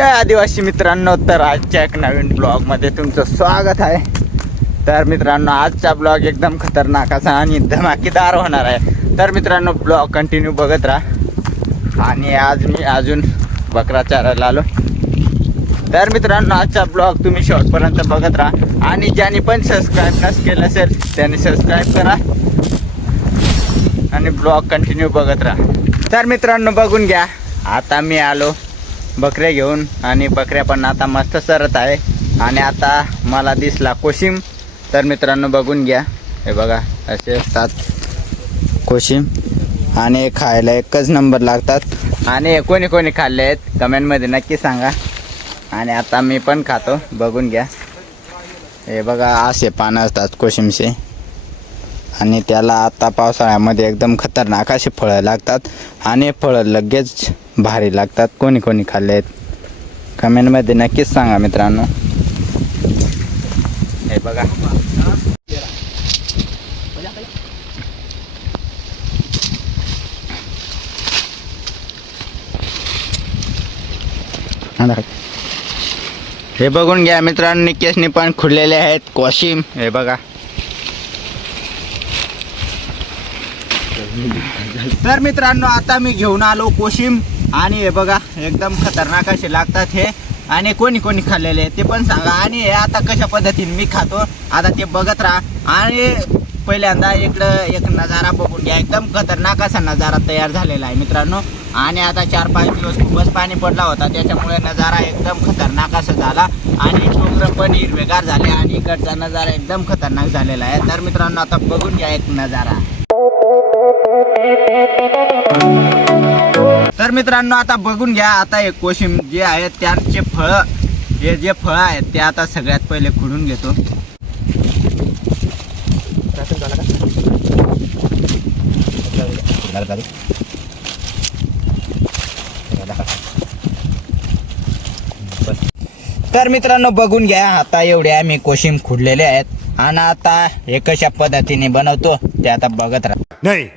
जय आदिवासी मित्रांनो, तर आजच्या एक नवीन ब्लॉगमध्ये तुमचं स्वागत आहे. तर मित्रांनो, आजचा ब्लॉग एकदम खतरनाक असा आणि धमाकेदार होणार आहे. तर मित्रांनो, ब्लॉग कंटिन्यू बघत राहा. आणि आज मी अजून बकरा चारायला आलो. तर मित्रांनो, आजचा ब्लॉग तुम्ही शेवटपर्यंत बघत राहा. आणि ज्यांनी पण सबस्क्राईब केलं असेल त्यांनी सबस्क्राईब करा आणि ब्लॉग कंटिन्यू बघत राहा. तर मित्रांनो, बघून घ्या, आता मी आलो बकऱ्या घेऊन आणि बकऱ्या पण आता मस्त सरत आहे. आणि आता मला दिसला कोशिम. तर मित्रांनो, बघून घ्या, हे बघा असे असतात कोशिम आणि खायला एकच नंबर लागतात. आणि कोणी कोणी खाल्ले आहेत कमेंटमध्ये नक्की सांगा. आणि आता मी पण खातो, बघून घ्या. हे बघा असे पानं असतात कोशिमचे. आणि त्याला आता पावसाळ्यामध्ये एकदम खतरनाक असे फळं लागतात. आणि फळं लगेच भारी लागतात. कोणी कोणी खाल्ले आहेत कमेंटमध्ये नक्कीच सांगा मित्रांनो. हे बघा, हे बघून घ्या मित्रांनो, निकेशने पण खुडलेले आहेत कोशिम. हे बघा. तर मित्रांनो, आता मी घेऊन आलो कोशिम. आणि हे बघा एकदम खतरनाक असे लागतात हे. आणि कोणी कोणी खाल्लेले ते पण सांगा. आणि हे आता कशा पद्धतीने मी खातो आता ते बघत राहा. आणि पहिल्यांदा इकडं एक नजारा बघून घ्या. एकदम खतरनाक असा नजारा तयार झालेला आहे मित्रांनो. आणि आता 4-5 दिवस खूपच पाणी पडला होता, त्याच्यामुळे नजारा एकदम खतरनाक असा झाला. आणि डोंगर पण हिरवेगार झाले आणि इकडचा नजारा एकदम खतरनाक झालेला आहे. तर मित्रांनो, आता बघून घ्या एक नजारा. तर मित्रांनो, आता बघून घ्या. आता हे कोशिम जे आहेत त्यांचे फळं, हे जे फळं आहेत ते आता सगळ्यात पहिले खुडून घेतो. तर मित्रांनो, बघून घ्या, आता एवढे आम्ही कोशिम खुडलेले आहेत. आणि आता हे कशा पद्धतीने बनवतो ते आता बघत राहा. नाही.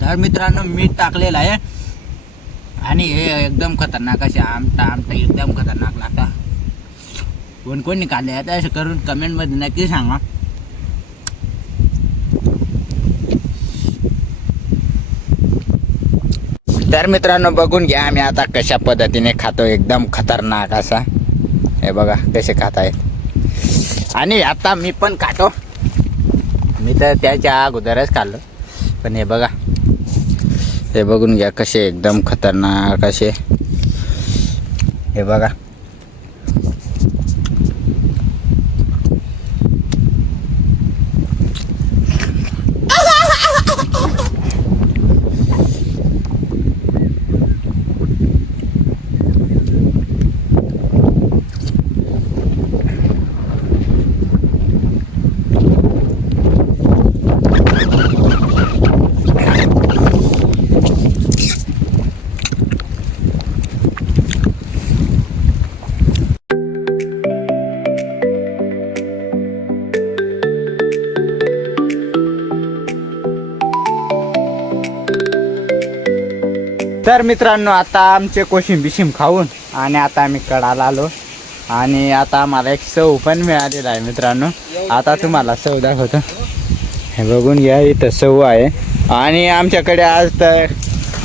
तर मित्रांनो, मीठ टाकलेलं आहे. आणि हे एकदम खतरनाक असे आमटा एकदम खतरनाक लागतात. कोण कोणी काढले आहेत असं करून कमेंटमध्ये नक्की सांगा. तर मित्रांनो, बघून घ्या आम्ही आता कशा पद्धतीने खातो, एकदम खतरनाक असा. हे बघा कसे खात आहेत. आणि आता मी पण खातो. मी तर त्याच्या अगोदरच खाल्लं, पण हे बघा, हे बघून घ्या कसे एकदम खतरनाक असे. हे बघा. तर मित्रांनो, आता आमचे कोशिम बिशिम खाऊन आणि आता आम्ही कडाला आलो. आणि आता आम्हाला एक सव पण मिळालेला आहे मित्रांनो. आता तुम्हाला सव दाखवतो. हे बघून घ्या, इथं सव आहे. आणि आमच्याकडे आज तर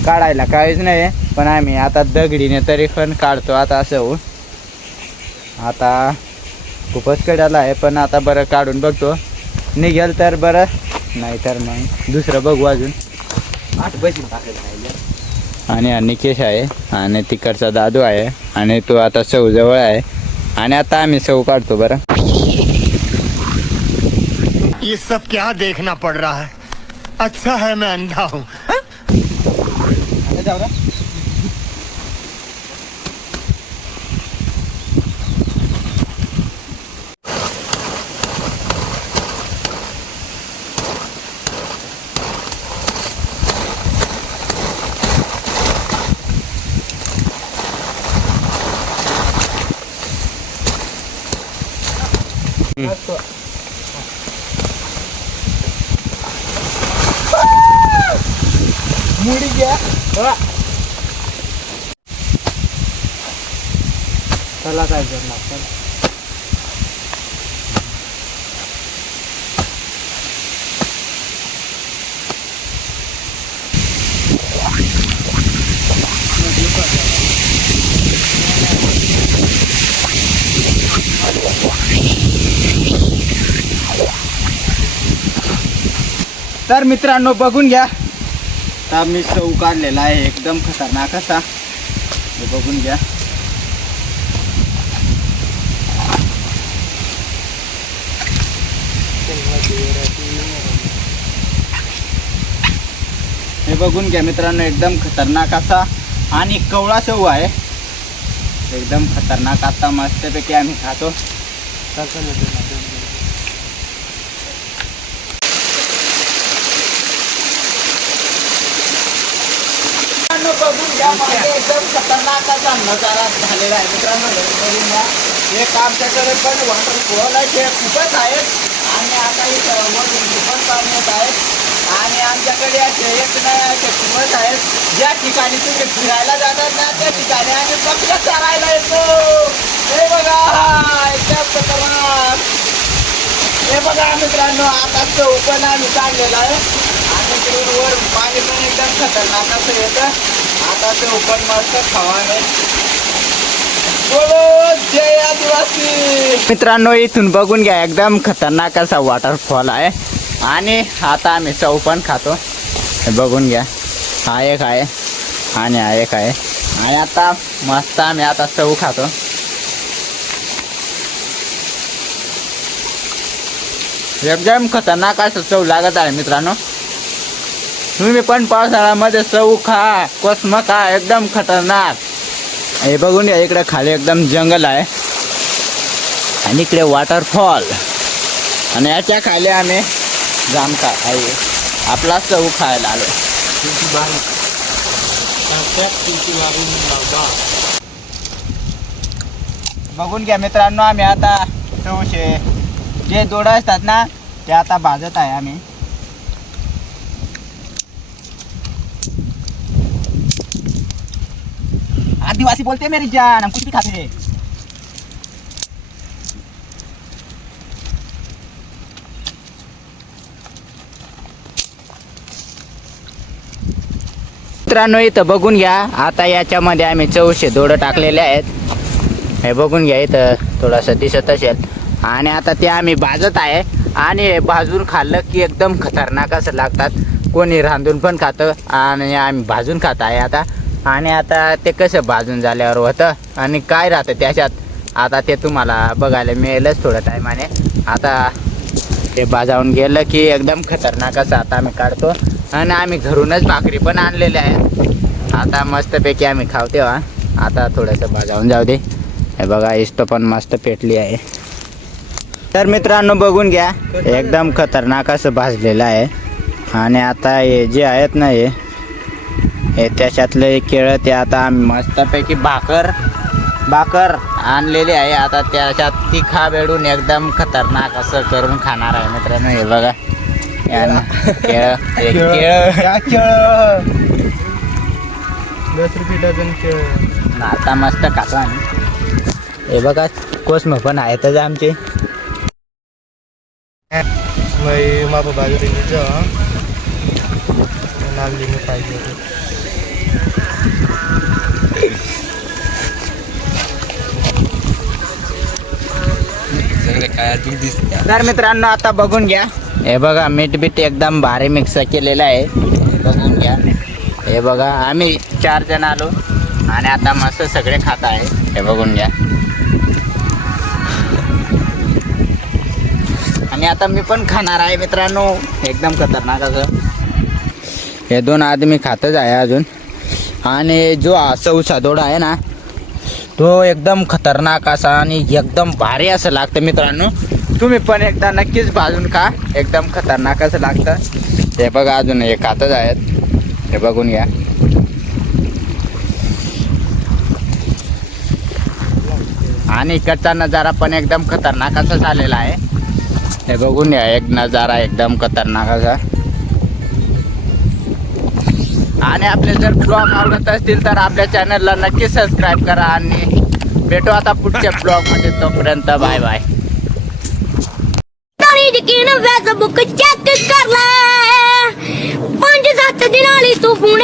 काढायला काहीच नाही, पण आम्ही आता दगडीने तरी पण काढतो आता सव. आता खूपच कड्याला आहे, पण आता बरं काढून बघतो, निघेल तर बरं, नाही तर मग दुसरं बघू अजून. आणि हा निकेश आहे आणि तिकडचा दादू आहे. आणि तो आता सौ जवळ आहे. आणि आता आम्ही सौ काढतो बरं. ये सब क्या देखना पड़ रहा है. अच्छा है मैं अंधा हूँ. मुडी घ्या. त्याला काय करणार पण तर मित्रांनो बघून घ्या. आता मी चव काढलेला आहे एकदम खतरनाक असा. हे बघून घ्या. हे बघून घ्या मित्रांनो एकदम खतरनाक असा आणि कवळा शेव आहे. एकदम खतरनाक. आता मस्तपैकी आम्ही खातो. बघून घ्या मागे एकदम खतरनाक असा नजारा झालेला आहे मित्रांनो. बघून घ्या. एक आमच्याकडे पण वॉटरफॉल आहे ते खूपच आहेत आणि आता इथं वरून पण पाणी येत आहेत आणि आमच्याकडे असे एक नाही असे खूपच आहेत. ज्या ठिकाणी तुम्ही फिरायला जातात ना त्या ठिकाणी आम्ही बकऱ्या चरायला येतो. हे बघा एकदम खतरनाक. हे बघा मित्रांनो आता चव पण आम्ही काढलेला आहे आणि तिकडून वर पाणी पण एकदम खतरनाक असं येतं. आता चव पण मस्त खावाने. बोलो जय आदिवासी. मित्रांनो इथून बघून घ्या एकदम खतरनाक असा वॉटरफॉल आहे आणि आता आम्ही चव पण खातो. हे बघून घ्या. हा एक आहे आणि हा एक आहे आणि आता मस्त आम्ही आता चव खातो. एकदम खतरनाक असं चव लागत आहे मित्रांनो. तुम्ही पण पावसाळ्यामध्ये चव खा, कोस्म खा, एकदम खतरनाक. हे बघून घ्या इकडे खाली एकदम जंगल आहे आणि इकडे वॉटरफॉल आणि याच्या खाली आम्ही जामका आहे आपला चव खायला आलो. बघून घ्या मित्रांनो आम्ही आता चवशे जे दोडं असतात ना ते आता भाजत आहे आम्ही. आदिवासी बोलते मेरी जान हम कुछ भी खाते हैं. मित्रांनो इथं बघून घ्या आता याच्यामध्ये आम्ही 400 दोडं टाकलेले आहेत. हे बघून घ्या इथं थोडंसं दिसत असेल आणि आता ते आम्ही भाजत आहे आणि भाजून खाल्लं की एकदम खतरनाक असं लागतात. कोणी रांधून पण खातं आणि आम्ही भाजून खात आहे आता. आणि आता ते कसं भाजून झाल्यावर होतं आणि काय राहतं त्याच्यात आता ते तुम्हाला बघायला मिळेलच थोड्या टायमाने. आता ते भाजावून गेलं की एकदम खतरनाक असं आता आम्ही काढतो आणि आम्ही घरूनच भाकरी पण आणलेल्या आहेत. आता मस्तपैकी आम्ही खाऊ तेव्हा. आता थोडंसं भाजावून जाऊ दे. हे बघा इस्तो पण मस्त पेटली आहे. तर मित्रांनो बघून घ्या एकदम खतरनाक असं भाजलेलं आहे आणि आता हे जे आहेत ना हे त्याच्यातलं एक केळं ते आता आम्ही मस्तपैकी भाकर आणलेली आहे. आता त्याच्यात तिखा बेडून एकदम खतरनाक असं करून खाणार आहे मित्रांनो. हे बघा केळं 10 रुपये डझन केळं. आता मस्त खातो आम्ही. हे बघा कोस्म पण आहेतच आमचे. माप बाजरी नाली में पाहिजे. तर मित्रांनो आता बघून घ्या. हे बघा मीठ बीठ एकदम भारी मिक्स केलेलं आहे. बघून घ्या. हे बघा आम्ही 4 जण आलो आणि आता मस्त सगळे खात आहे. हे बघून घ्या. आणि आता मी पण खाणार आहे मित्रांनो. एकदम खतरनाक असं हे 2 आदमी खातच आहे अजून. आणि जो चौसा दोडा आहे ना तो एकदम खतरनाक असा आणि एकदम भारी असं लागतं मित्रांनो. तुम्ही पण एकदा नक्कीच भाजून खा. एकदम खतरनाक असं लागतं. हे बघा अजून हे खातच आहेत. हे बघून घ्या. आणि इकडचा नजारा पण एकदम खतरनाक असा झालेला आहे. हे बघून या, एक नजारा एकदम खतरनाक असा. आणि आपले जर ब्लॉग आवडत असतील तर आपल्या चॅनलला नक्की सबस्क्राईब करा आणि भेटू आता पुढच्या ब्लॉग मध्ये. तोपर्यंत बाय बाय. ਯਕੀਨ ਫੇਸਬੁੱਕ ਚੈੱਕ ਕਰ ਲੈ 5-7 ਦਿਨਾਂ ਲਈ ਤੂੰ ਫੋਨ